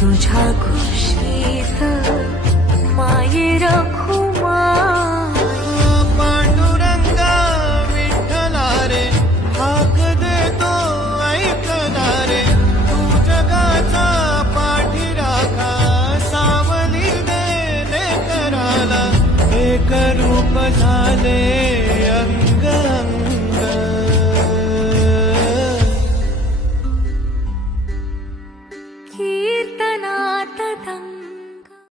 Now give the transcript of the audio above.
तुझ्या खुशीत मायेर पांडुरंगा विठ्ठला रे हाक देतो ऐकला रे तू जगाचा पाठीराखा सावली दे कराला एक रूप झाले